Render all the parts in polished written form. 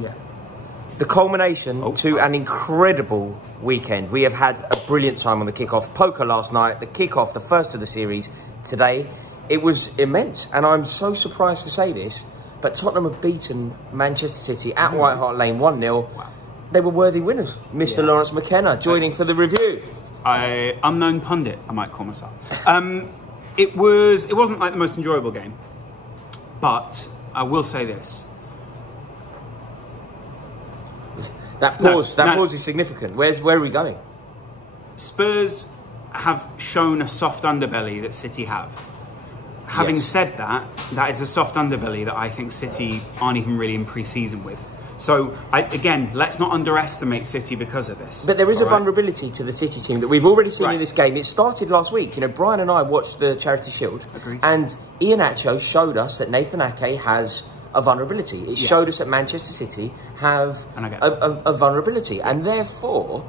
Yeah. The culmination to an incredible weekend. We have had a brilliant time on the kickoff. Poker last night, the kickoff, the first of the series today. It was immense. And I'm so surprised to say this, but Tottenham have beaten Manchester City at White Hart Lane 1-0. Wow. They were worthy winners. Mr. Lawrence McKenna joining for the review. Unknown pundit, I might call myself. It wasn't like the most enjoyable game, but I will say this. That pause is significant. Where are we going? Spurs have shown a soft underbelly that City have. Having said that, that is a soft underbelly that I think City aren't even really in pre-season with. So, again, let's not underestimate City because of this. But there is a vulnerability to the City team that we've already seen in this game. It started last week. You know, Brian and I watched the Charity Shield. Agreed. And Iheanacho showed us that Nathan Ake has a vulnerability. It showed us that Manchester City have a vulnerability. And therefore,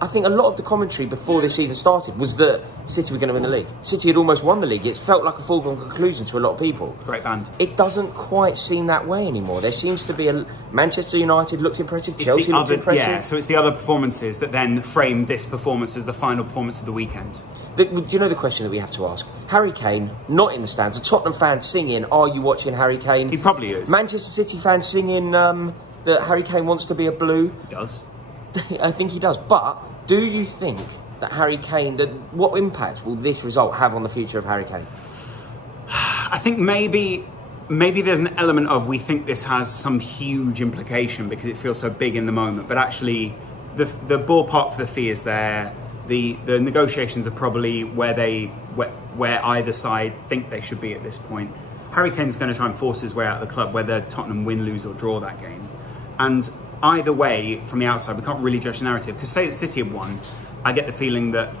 I think a lot of the commentary before this season started was that City were going to win the league. City had almost won the league. It felt like a foregone conclusion to a lot of people. Great band. It doesn't quite seem that way anymore. There seems to be Manchester United looked impressive, Chelsea looked impressive. Yeah, so it's the other performances that then frame this performance as the final performance of the weekend. Do you know the question that we have to ask? Harry Kane, not in the stands. A Tottenham fan singing, "Are you watching Harry Kane?" He probably is. Manchester City fans singing that Harry Kane wants to be a Blue. He does. I think he does. But do you think that Harry Kane, what impact will this result have on the future of Harry Kane? I think maybe there's an element of we think this has some huge implication because it feels so big in the moment. But actually, the ballpark for the fee is there. The negotiations are probably where either side think they should be at this point. Harry Kane's going to try and force his way out of the club, whether Tottenham win, lose or draw that game. And either way, from the outside, we can't really judge the narrative. Because say that City have won, I get the feeling that,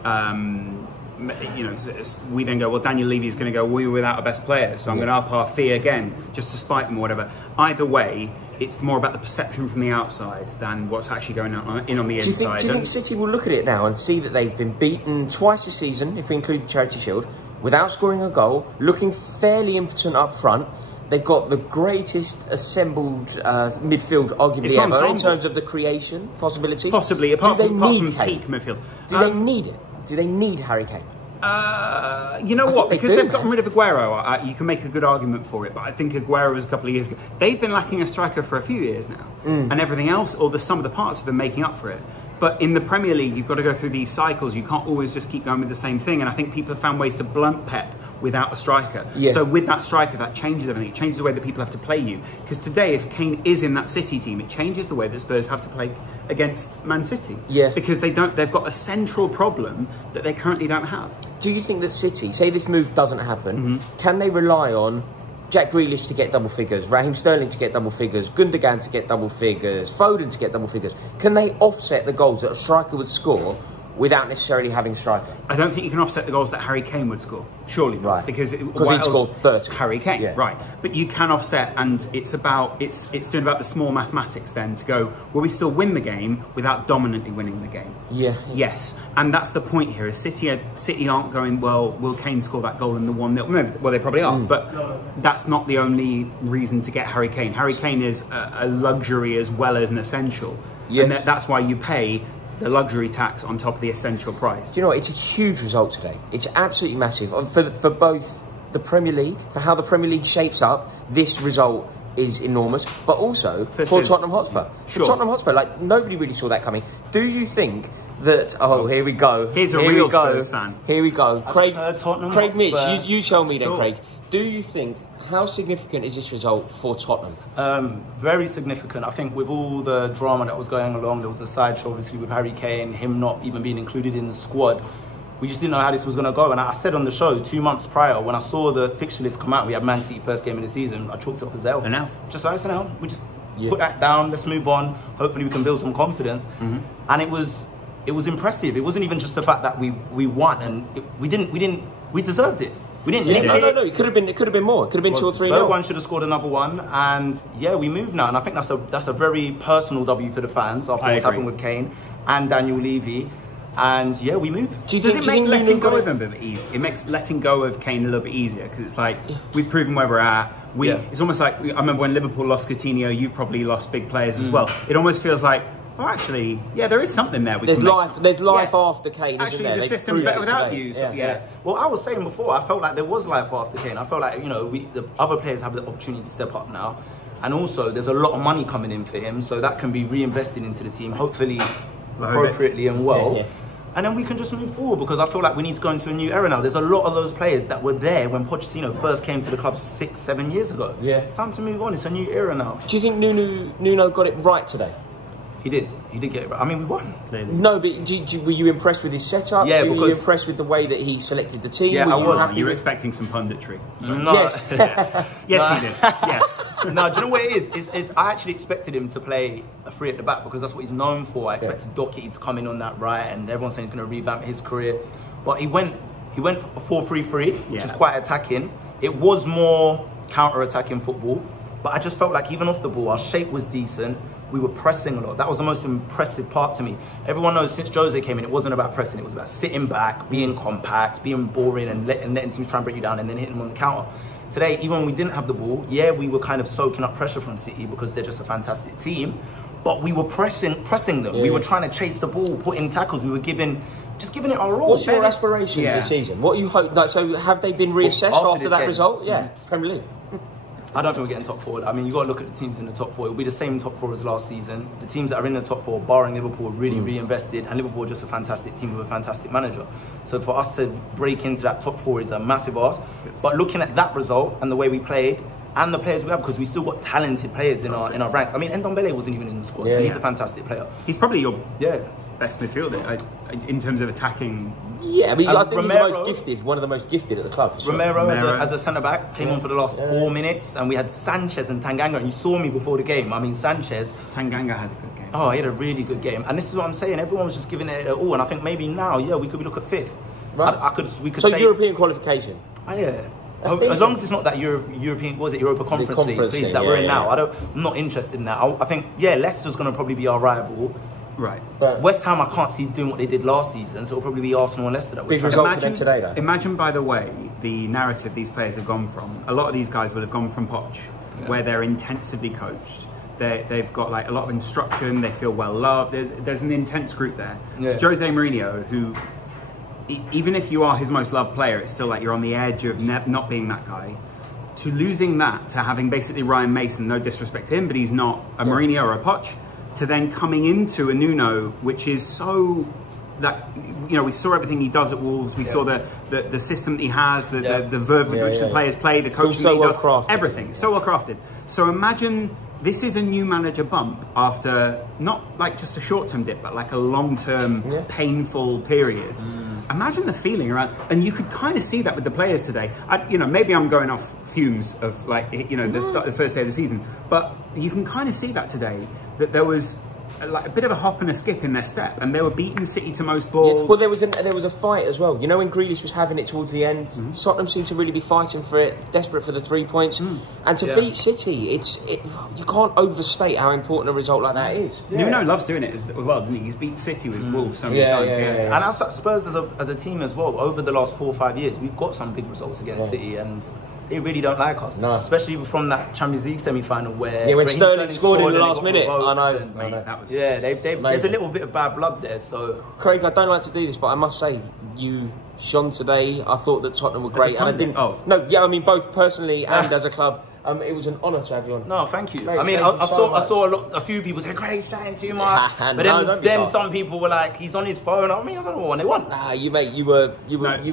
we then go, well, Daniel Levy's going to go, we were without a best player, so I'm going to up our fee again, just to spite them or whatever. Either way, it's more about the perception from the outside than what's actually going on the inside. Do you think City will look at it now and see that they've been beaten twice this season, if we include the Charity Shield, without scoring a goal, looking fairly impotent up front? They've got the greatest assembled midfield arguably ever in terms of the creation possibilities. Possibly, apart from peak midfield. Do they need it? Do they need Harry Kane? You know what? Because they've gotten rid of Aguero, you can make a good argument for it. But I think Aguero was a couple of years ago. They've been lacking a striker for a few years now. And everything else, or the sum of the parts, have been making up for it. But in the Premier League, you've got to go through these cycles. You can't always just keep going with the same thing. And I think people have found ways to blunt Pep without a striker. Yeah. So with that striker, that changes everything. It changes the way that people have to play you. Because today, if Kane is in that City team, it changes the way that Spurs have to play against Man City. Yeah. Because they've got a central problem that they currently don't have. Do you think that City, say this move doesn't happen, can they rely on Jack Grealish to get double figures, Raheem Sterling to get double figures, Gundogan to get double figures, Foden to get double figures? Can they offset the goals that a striker would score without necessarily having a striker? I don't think you can offset the goals that Harry Kane would score. Surely not. Right. Because he'd scored 30. Harry Kane, right. But you can offset, and it's doing about the small mathematics then to go, will we still win the game without dominantly winning the game? Yeah. Yes. And that's the point here. City aren't going, well, will Kane score that goal in the 1-0? Well, they probably are, but that's not the only reason to get Harry Kane. Harry Kane is a luxury as well as an essential. Yeah. And that's why you pay the luxury tax on top of the essential price. Do you know what? It's a huge result today. It's absolutely massive. For both the Premier League, for how the Premier League shapes up, this result is enormous, but also for Tottenham Hotspur. Sure. For Tottenham Hotspur, like, nobody really saw that coming. Do you think that, here we go. Here's a real Spurs fan. Here we go. Craig Mitch, Hotspur, you tell me then, Craig. Do you think, how significant is this result for Tottenham? Very significant. I think with all the drama that was going along, there was a sideshow obviously with Harry Kane, him not even being included in the squad. We just didn't know how this was going to go. And I said on the show 2 months prior, when I saw the fixture list come out, we had Man City first game of the season, I chalked it up as L. And now? Just like, now, we just put that down, let's move on. Hopefully we can build some confidence. And it was impressive. It wasn't even just the fact that we won, and we deserved it. We didn't need it. No. It could have been more. It could have been 2 or 3 0. One should have scored another one, and yeah, we move now. And I think that's a very personal W for the fans after what's happened with Kane and Daniel Levy. And yeah, we move. Does it make letting go of him a bit easy? It makes letting go of Kane a little bit easier because it's like we've proven where we're at. It's almost like I remember when Liverpool lost Coutinho. You probably lost big players as well. It almost feels like, oh, actually, yeah, there is something there. There's life after Kane, isn't there? Actually, the system's better without you. So, Well, I was saying before, I felt like there was life after Kane. I felt like, you know, the other players have the opportunity to step up now. And also, there's a lot of money coming in for him, so that can be reinvested into the team, hopefully appropriately and well. And then we can just move forward, because I feel like we need to go into a new era now. There's a lot of those players that were there when Pochettino first came to the club 6-7 years ago. It's time to move on. It's a new era now. Do you think Nuno got it right today? He did get it right. I mean, we won. Clearly. No, but were you impressed with his setup? Yeah, were you impressed with the way that he selected the team? Yeah, I was. You were expecting some punditry. No. Yes. Yes, he did. Yeah. No, do you know what it is? I actually expected him to play a 3 at the back, because that's what he's known for. I expected Doherty to come in on that right, and everyone's saying he's going to revamp his career. But he went 4-3-3, which is quite attacking. It was more counter-attacking football, but I just felt like even off the ball, our shape was decent. We were pressing a lot. That was the most impressive part to me. Everyone knows since Jose came in, it wasn't about pressing. It was about sitting back, being compact, being boring, and letting teams try and break you down and then hitting them on the counter. Today, even when we didn't have the ball, we were kind of soaking up pressure from City because they're just a fantastic team. But we were pressing them. We were trying to chase the ball, put in tackles. We were just giving it our all. What's your aspirations this season? What you hope? Like, so have they been reassessed after that result? Yeah, Premier League. I don't think we're getting top 4. I mean, you've got to look at the teams in the top 4. It'll be the same top 4 as last season. The teams that are in the top 4, barring Liverpool, really reinvested, and Liverpool are just a fantastic team with a fantastic manager. So for us to break into that top 4 is a massive ask. But looking at that result and the way we played, and the players we have, because we still got talented players in our ranks. I mean, Ndombele wasn't even in the squad. He's a fantastic player. He's probably your best midfielder in terms of attacking. Yeah, I mean, I think Romero, he's the most gifted, one of the most gifted at the club. For Romero as a centre-back came on for the last 4 minutes, and we had Sanchez and Tanganga, and you saw me before the game. I mean, Tanganga had a good game. Oh, he had a really good game. And this is what I'm saying, everyone was just giving it all, and I think maybe now, we could look at 5th. Right. We could so say, European qualification? As long as it's not that Europa Conference League, please, that we're in now. I'm not interested in that. I think, Leicester's going to probably be our rival. Right. But West Ham, I can't see doing what they did last season, so it'll probably be Arsenal and Leicester that big result for them today, though. Imagine, by the way, the narrative these players have gone from. A lot of these guys will have gone from Poch, where they're intensively coached. They've got like a lot of instruction. They feel well loved. There's an intense group there. To Jose Mourinho, who, even if you are his most loved player, it's still like you're on the edge of not being that guy. To losing that, to having basically Ryan Mason, no disrespect to him, but he's not a Mourinho or a Poch. To then coming into a Nuno, which is so that, we saw everything he does at Wolves. We saw the system that he has, the verve with which the players play, the coaching that he does, everything. So well crafted. So imagine this is a new manager bump after not like just a short-term dip, but like a long-term painful period. Imagine the feeling around, and you could kind of see that with the players today. Maybe I'm going off fumes of like, the first day of the season, but you can kind of see that today, that there was like a bit of a hop and a skip in their step, and they were beating City to most balls. Well, there was a fight as well. When Grealish was having it towards the end, Tottenham seemed to really be fighting for it, desperate for the 3 points, and to beat City, you can't overstate how important a result like that is. Nuno loves doing it as well, doesn't he? He's beat City with Wolves so many times. And as Spurs as a team as well, over the last 4 or 5 years, we've got some big results against City, and they really don't like us. No. Especially from that Champions League semi-final where... when Sterling scored in the last minute. I know. That was there's a little bit of bad blood there, so... Craig, I don't like to do this, but I must say, you shone today. I thought that Tottenham were great. And I didn't... I mean, both personally and as a club. It was an honour to have you on. No, thank you. Mate, I mean, I saw a few people say, Craig's chatting too much. But then some people were like, he's on his phone. I mean, I don't know what they want. Nah, you were brilliant.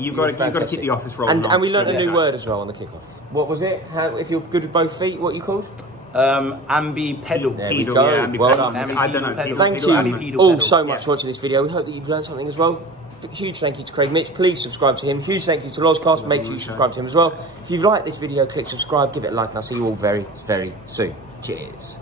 You've got to keep the office rolling. And we learnt a new word as well on the kickoff. What was it? If you're good with both feet, what are you called? Ambipedal. There we go. Well done. I don't know. Thank you all so much for watching this video. We hope that you've learned something as well. Huge thank you to Craig Mitch. Please subscribe to him. Huge thank you to Lozcast. Make sure you subscribe to him as well. If you've liked this video, click subscribe, give it a like, and I'll see you all very, very soon. Cheers.